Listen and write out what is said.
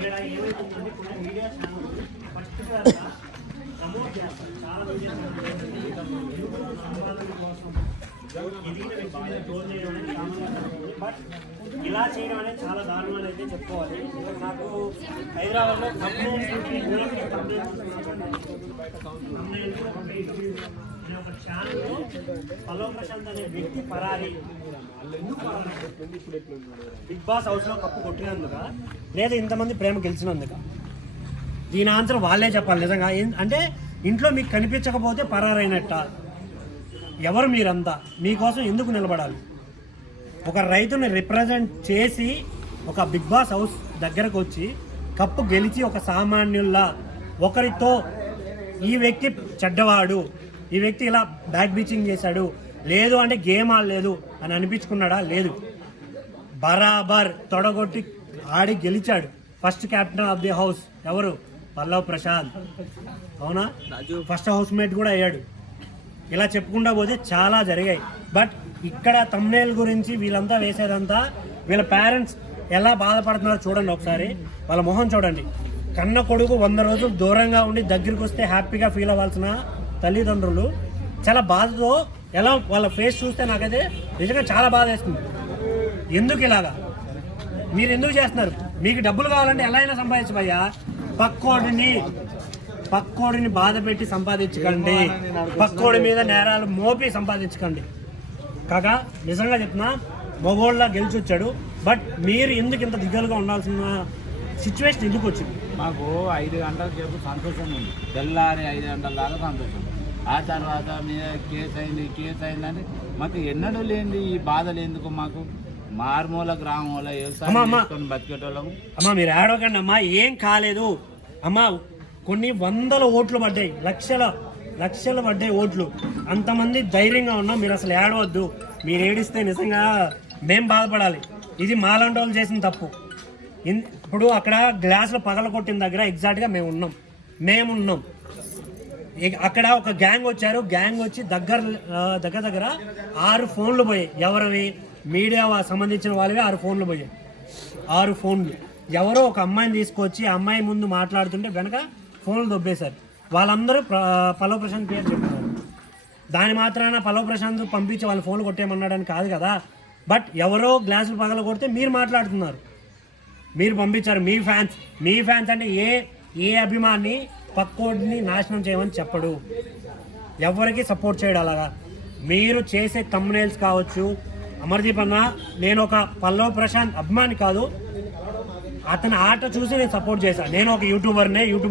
ఇక్కడ ఏమైతుందంటే ఇప్పుడు మీడియా ఛానల్ పర్టికులర్గా ప్రమోట్ చేస్తారు. చాలా వీడియోస్ కోసం బట్ ఇలా చేయడం అనేది చాలా దారుణాలు అయితే చెప్పుకోవాలి. నాకు హైదరాబాద్లో కంప్లైంట్స్ నేను ఒక ఛానల్లో పలో ప్రశాంత్ అనే వ్యక్తి పరారి బిగ్ బాస్ హౌస్లో కప్పు కొట్టినందుక లేదా ఇంతమంది ప్రేమ గెలిచినందుక దీని ఆన్సర్ వాళ్ళే చెప్పాలి నిజంగా. ఏం- అంటే ఇంట్లో మీకు కనిపించకపోతే పరారైనట్ట. ఎవరు మీరంతా? మీకోసం ఎందుకు నిలబడాలి? ఒక రైతుని రిప్రజెంట్ చేసి ఒక బిగ్ బాస్ హౌస్ దగ్గరకు వచ్చి కప్పు గెలిచి ఒక సామాన్యుల్లా ఒకరితో ఈ వ్యక్తి చెడ్డవాడు ఈ వ్యక్తి ఇలా బ్యాక్ బీచింగ్ చేశాడు లేదు అంటే గేమ్ ఆడలేదు అని అనిపించుకున్నాడా? లేదు. బరాబర్ తొడగొట్టి ఆడి గెలిచాడు. First captain of the house ఎవరు? పల్లవ్ ప్రశాంత్ అవునా? ఫస్ట్ హౌస్ మేట్ కూడా అయ్యాడు. ఇలా చెప్పుకుంటా పోతే చాలా జరిగాయి. బట్ ఇక్కడ తమ్నేల్ గురించి వీళ్ళంతా వేసేదంతా వీళ్ళ పేరెంట్స్ ఎలా బాధపడుతున్నారో చూడండి ఒకసారి. వాళ్ళ మొహం చూడండి. కన్న కొడుకు వంద రోజులు దూరంగా ఉండి దగ్గరికి వస్తే హ్యాపీగా ఫీల్ అవ్వాల్సిన తల్లిదండ్రులు. చాలా బాధతో ఎలా వాళ్ళ ఫేస్ చూస్తే నాకైతే నిజంగా చాలా బాధ వేస్తుంది. ఎందుకు ఇలాగా? మీరు ఎందుకు చేస్తున్నారు? మీకు డబ్బులు కావాలంటే ఎలా అయినా సంపాదించబయ్యా పక్కోడిని పక్కోడిని బాధ పెట్టి సంపాదించకండి. పక్కోడి మీద నేరాలు మోపి సంపాదించకండి. కాగా నిజంగా చెప్తున్నా మగోళ్ళ గెలిచి వచ్చాడు బట్ మీరు ఎందుకు ఇంత దిగ్గలుగా ఉండాల్సిన సిచ్యువేషన్ ఎందుకు వచ్చింది? మాకు ఐదు గంటల సేపు సంతోషం ఉంది. తెల్లారి ఐదు గంటల దాకా సంతోషం. ఆ తర్వాత మీద కేసు అయింది కేసు అయిందని మాకు ఎన్నడూ లేనిది ఈ బాధలు ఎందుకు మాకు? మారుమూల గ్రామంలో వ్యవసాయం బతికేటోళ్ళము. అమ్మా మీరు ఏడవకండి అమ్మా ఏం కాలేదు. అమ్మా కొన్ని వందల ఓట్లు పడ్డాయి. లక్షల లక్షలు పడ్డాయి ఓట్లు. అంతమంది ధైర్యంగా ఉన్నాం మీరు అసలు ఏడవద్దు. మీరు ఏడిస్తే నిజంగా మేం బాధపడాలి. ఇది మాలాంటి వాళ్ళు చేసిన తప్పు. ఇప్పుడు అక్కడ గ్లాసులు పగల కొట్టిన దగ్గర ఎగ్జాక్ట్గా మేము ఉన్నాం. మేము ఉన్నాం. అక్కడ ఒక గ్యాంగ్ వచ్చారు. గ్యాంగ్ వచ్చి దగ్గర దగ్గర దగ్గర ఆరు ఫోన్లు పోయాయి. ఎవరివి? మీడియా సంబంధించిన వాళ్ళవి ఆరు ఫోన్లు పోయాయి. ఆరు ఫోన్లు. ఎవరో ఒక అమ్మాయిని తీసుకొచ్చి ఆ అమ్మాయి ముందు మాట్లాడుతుంటే వెనక ఫోన్లు దొబ్బేశారు. వాళ్ళందరూ పల్లవ ప్రశాంత్ పేరు చెప్తున్నారు దాని మాత్రాన పల్లవ ప్రశాంత్ పంపించి వాళ్ళ ఫోన్లు కొట్టేయమన్నాడని కాదు కదా. బట్ ఎవరో గ్లాసులు పగల కొడితే మీరు మాట్లాడుతున్నారు. మీరు పంపించారు మీ ఫ్యాన్స్. మీ ఫ్యాన్స్ అంటే ఏ ఏ అభిమాని పక్కోడిని నాశనం చేయమని చెప్పడు. ఎవరికి సపోర్ట్ చేయడు అలాగా. మీరు చేసే తమ్నేల్స్ కావచ్చు. అమర్దీప్ అన్న నేను ఒక పల్లవ్ ప్రశాంత్ అభిమాని కాదు. అతని ఆట చూసి నేను సపోర్ట్ చేశాను నేను ఒక యూట్యూబర్నే యూట్యూబ్